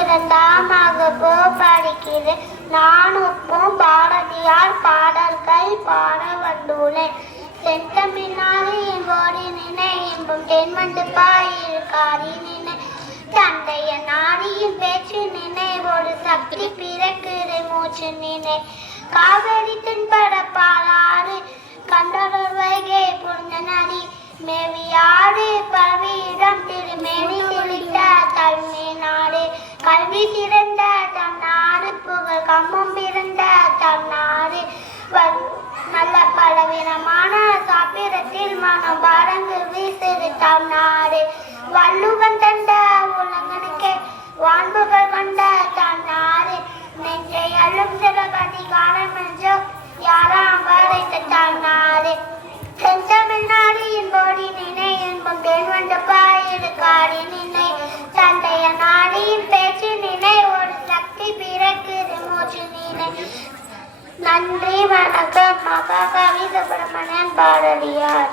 இரண்டாம் வகுப்பு படிக்கிறேன். நானுக்கும் பாரதியார் பாடல்கள் பாட வந்துள்ளேன். செந்தமிழ்நாடு என்போடி நினை என்பும் தென்மண்டு பாயிருக்காரி நினை தந்தைய நாடியின் பேச்சு நினைவோடு சக்தி பிறக்குறை மூச்சு நினை காவிரி தென்பட பாலாறு கண்டவர் வைகை புரிந்த நதி மேவியாடு பல்வியிடம் திருமேனி செழித்த தன்மை நாடு கல்வி சிறந்த தன் நாடு புகழ் கம்பம் பிறந்த தன் நாடு நல்ல பலவீனமான சாப்பிரத்தில் மனம் பறந்து வீசுது தம் நாடு வள்ளுவன் தந்த உலகனுக்கே வான்புகள் கொண்ட தன் நாடு நெஞ்சை அள்ளும் சிறகதி காலம் என்றோ யாராம் வரைத்த தன் நாடு செந்தமிழ்நாடு என்போடி நினை என்பும் தென்வந்த பாயிருக்காரி நினை தந்தைய நாடியின் பேச்சு நினை ஒரு சக்தி பிறக்குது மூச்சு நினை. நன்றி வணக்கம். மகாகவி சுப்பிரமணியன் பாரதியார்.